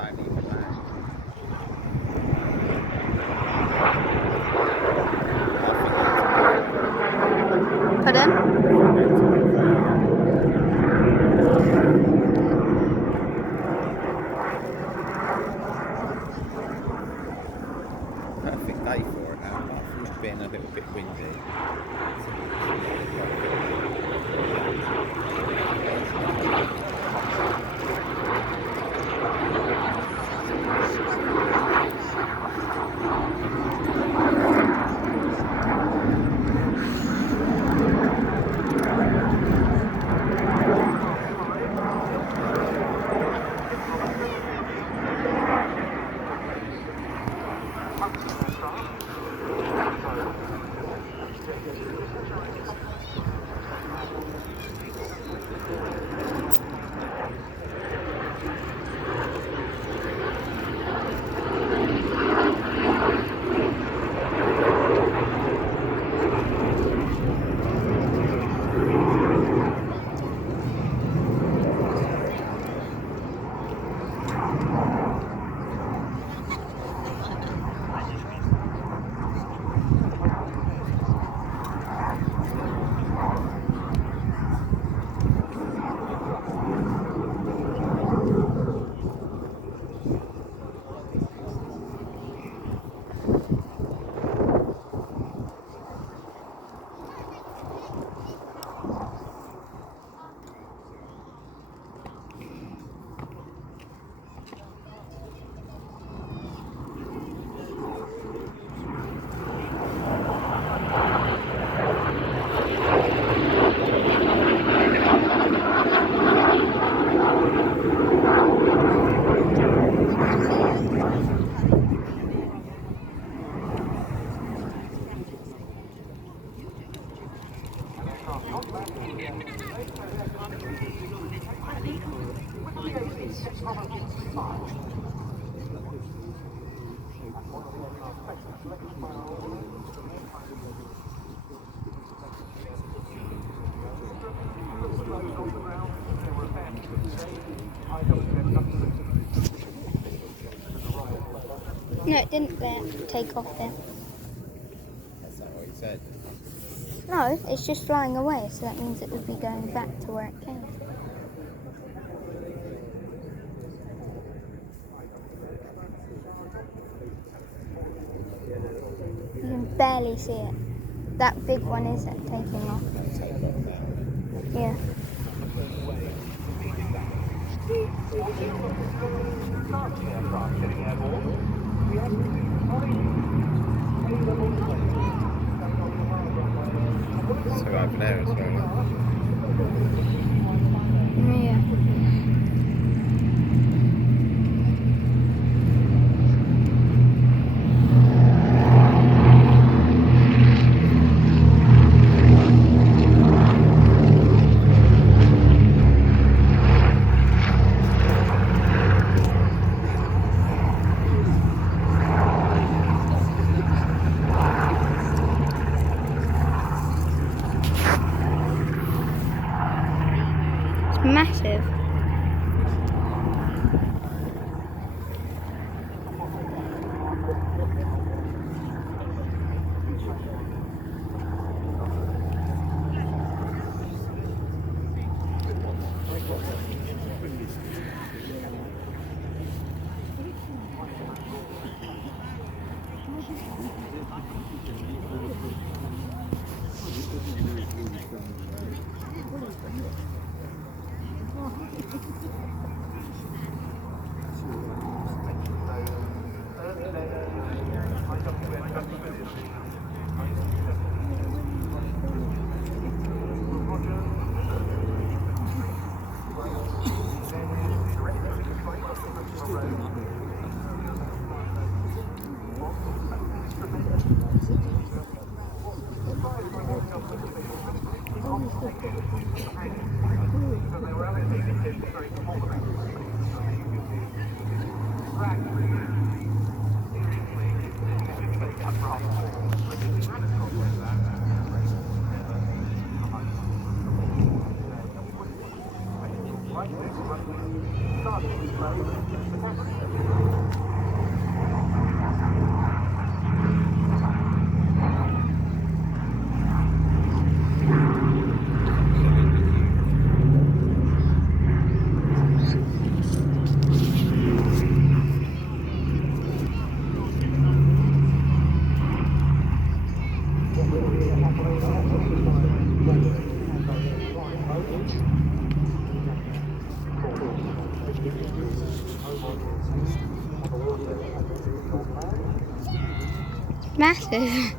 don't even land. Pardon? Perfect day for it now, apart from it being a little bit windy. No, it didn't take off there. That's not what he said. No, it's just flying away, so that means it would be going back to where it came. You can barely see it. That big one isn't taking off. That'll take off now. Yeah. So over there as well. Yeah. It's massive. Massive.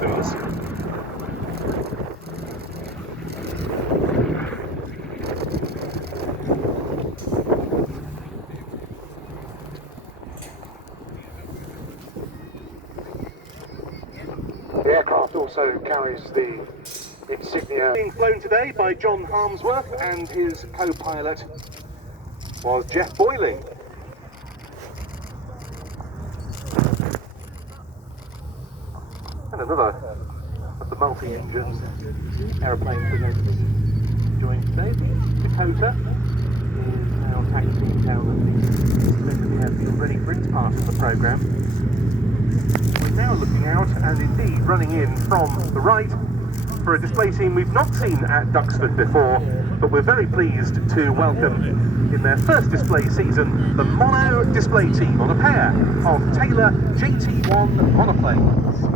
Tools. The aircraft also carries the insignia. Being flown today by John Harmsworth, and his co-pilot was Jeff Boyling. And another of the multi-engine aeroplanes we're going to be enjoying today. Dakota is now taxiing down the airfield ready for its part of the programme. We're now looking out and indeed running in from the right for a display team we've not seen at Duxford before, but we're very pleased to welcome in their first display season the Mono display team on a pair of Taylor JT1 monoplanes.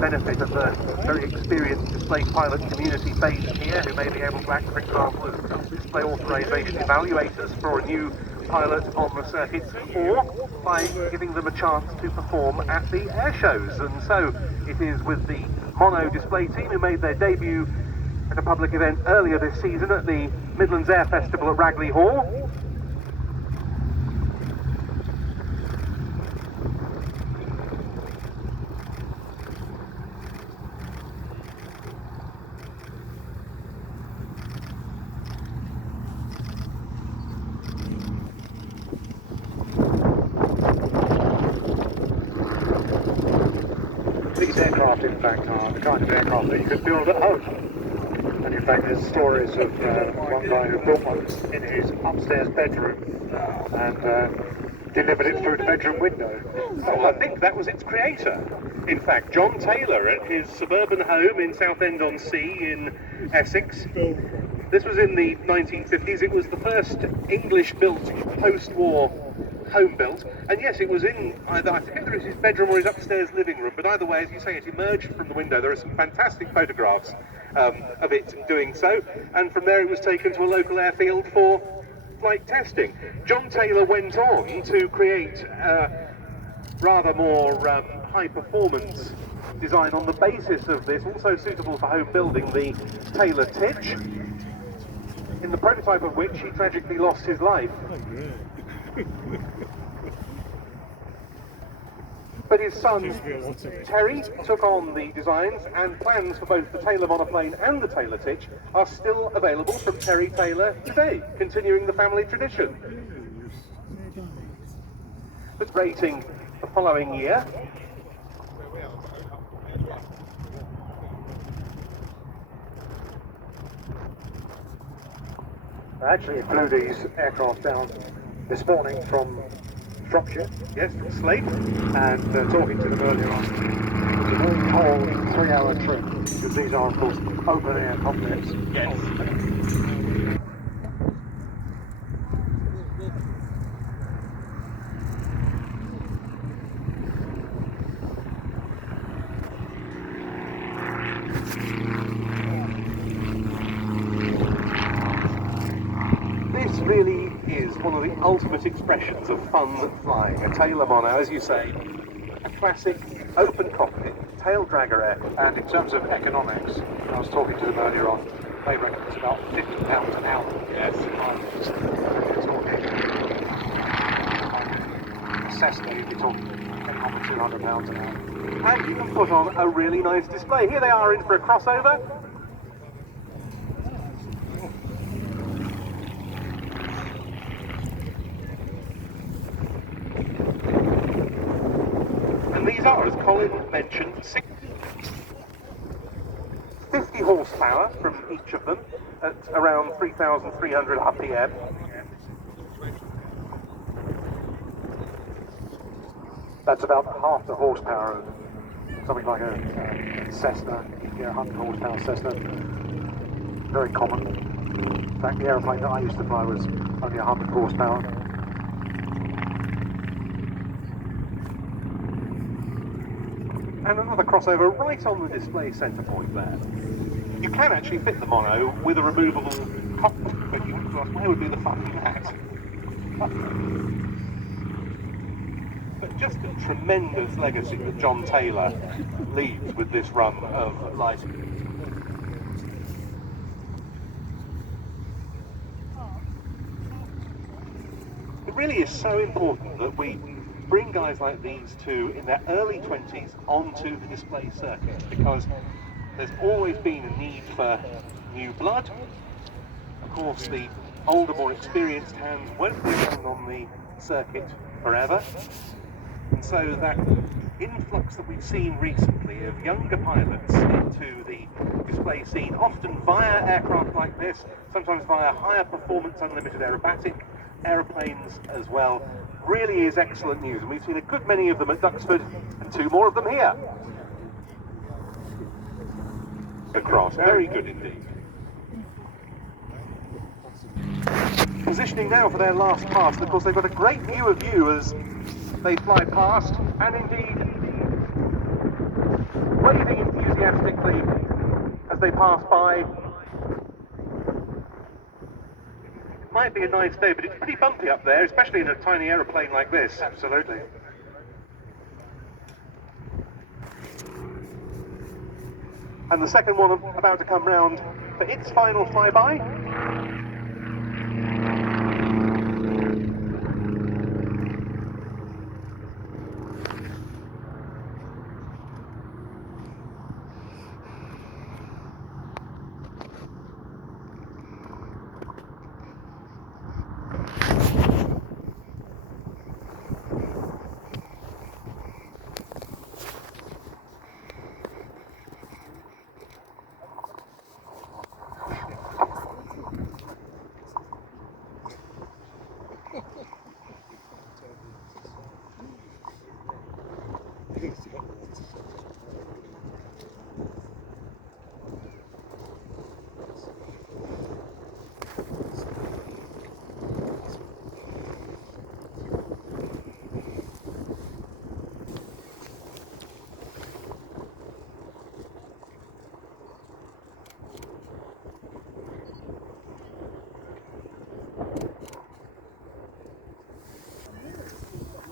Benefit of the very experienced display pilot community based here, who may be able to act, for example, as display authorization evaluators for a new pilot on the circuit, or by giving them a chance to perform at the air shows. And so it is with the Mono display team, who made their debut at a public event earlier this season at the Midlands Air Festival at Ragley Hall. These aircraft, in fact, are the kind of aircraft that you could build at home. And in fact, there's stories of one guy who built one in his upstairs bedroom and delivered it through the bedroom window. Well, I think that was its creator. In fact, John Taylor at his suburban home in Southend-on-Sea in Essex. This was in the 1950s. It was the first English-built post-war home built, and yes, it was in either, I forget whether it's his bedroom or his upstairs living room, but either way, as you say, it emerged from the window. There are some fantastic photographs of it doing so, and from there it was taken to a local airfield for flight testing. John Taylor went on to create a rather more high performance design on the basis of this, also suitable for home building, the Taylor Titch, in the prototype of which he tragically lost his life. But his son, Terry, took on the designs, and plans for both the Taylor monoplane and the Taylor Titch are still available from Terry Taylor today, continuing the family tradition. But rating the following year. I actually flew these aircraft down this morning from Shropshire. Yes, Slate. And talking to them earlier on, it was a very whole 3-hour trip, because these are, of course, open air cockpits. Yes. This really is one of the ultimate expressions of fun flying. A Taylor mono, as you say, a classic open cockpit, tail dragger air. And in terms of economics, I was talking to them earlier on, they reckon it's about £50 an hour. Yes. You're talking Cessna, you'd be talking getting on for £200 an hour. And you can put on a really nice display. Here they are in for a crossover. And these are, as Colin mentioned, 50 horsepower from each of them at around 3,300 RPM. That's about half the horsepower of something like a Cessna, 100 horsepower Cessna. Very common. In fact, the aeroplane that I used to fly was only 100 horsepower. And another crossover right on the display centre point there. You can actually fit the mono with a removable cockpit, but you have to ask, where would be the fun in that? But just a tremendous legacy that John Taylor leaves with this run of life. It really is so important that we bring guys like these two in their early 20s onto the display circuit, because there's always been a need for new blood. Of course, the older, more experienced hands won't be around on the circuit forever. And so that influx that we've seen recently of younger pilots into the display scene, often via aircraft like this, sometimes via higher performance unlimited aerobatic aeroplanes as well, really is excellent news. And we've seen a good many of them at Duxford and 2 more of them here. Across, very good indeed. Positioning now for their last pass, and of course they've got a great view of you as they fly past, and indeed waving enthusiastically as they pass by. It might be a nice day, but it's pretty bumpy up there, especially in a tiny aeroplane like this. Absolutely. And the second one about to come round for its final flyby.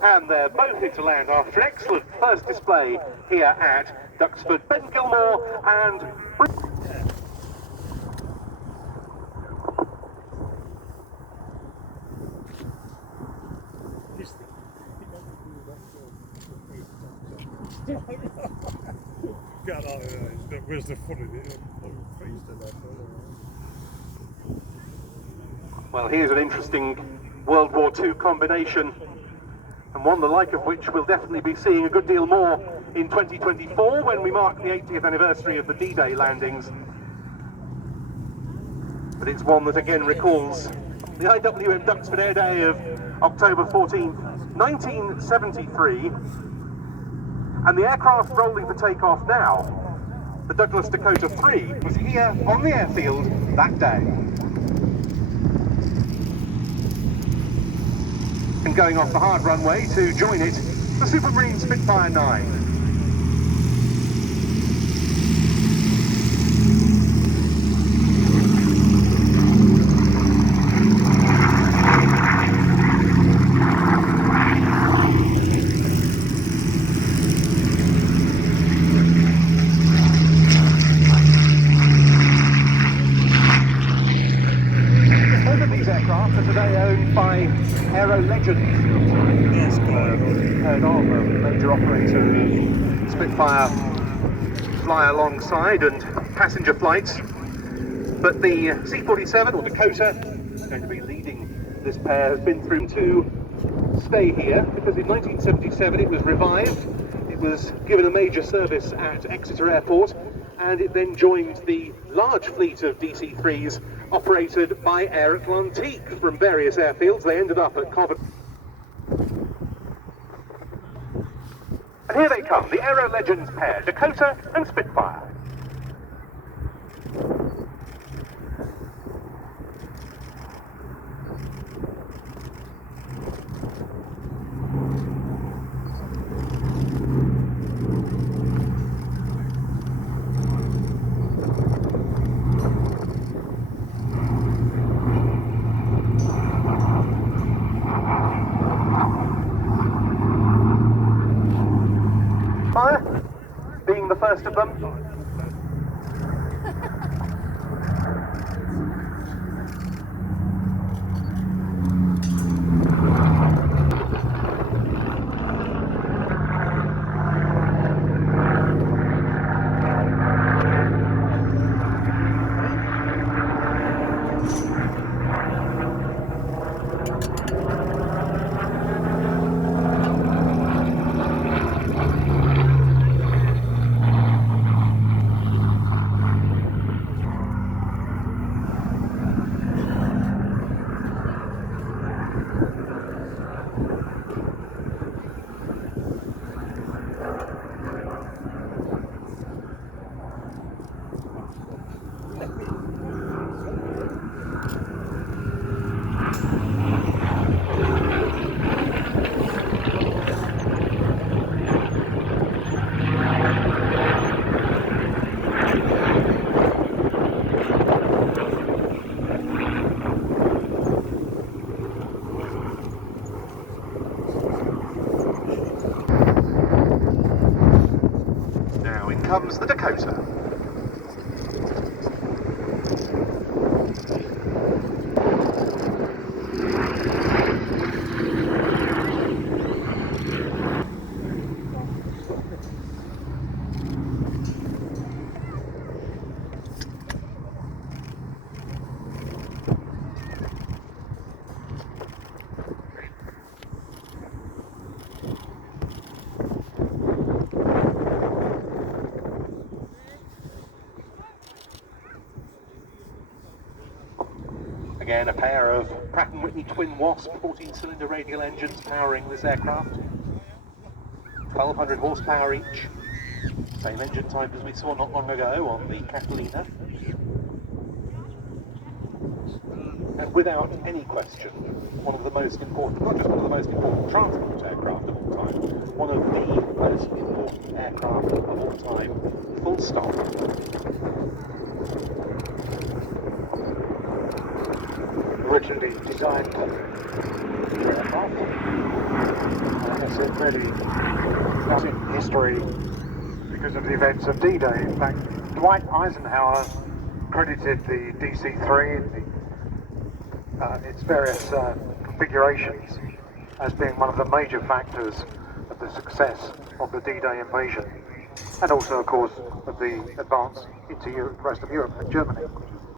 And they're both here to land after an excellent first display here at Duxford. Ben Gilmore and Where's the fun in it? Well, here's an interesting World War II combination, and one the like of which we'll definitely be seeing a good deal more in 2024 when we mark the 80th anniversary of the D-Day landings. But it's one that again recalls the IWM Duxford Air Day of October 14th, 1973, and the aircraft rolling for takeoff now, the Douglas Dakota 3, was here on the airfield that day. And going off the hard runway to join it, the Supermarine Spitfire 9. Both of these aircraft are today owned by Aero Legends. Heard of a major operator of Spitfire fly alongside and passenger flights. But the C-47 or Dakota, going to be leading this pair, has been through to stay here because in 1977 it was revived. It was given a major service at Exeter Airport, and it then joined the large fleet of DC-3s operated by Air Atlantique from various airfields. They ended up at Coventry. And here they come, the Aero Legends pair, Dakota and Spitfire. Fire, being the first of them. Now in comes the Dakota. Again, a pair of Pratt & Whitney twin Wasp 14-cylinder radial engines powering this aircraft. 1,200 horsepower each. Same engine type as we saw not long ago on the Catalina. And without any question, one of the most important, not just one of the most important transport aircraft of all time, one of the most important aircraft of all time, full stop. Originally designed for aircraft. I guess it really has in history because of the events of D-Day. In fact, Dwight Eisenhower credited the DC-3 and its various configurations as being one of the major factors of the success of the D-Day invasion. and also, of course, of the advance into Europe, the rest of Europe and Germany.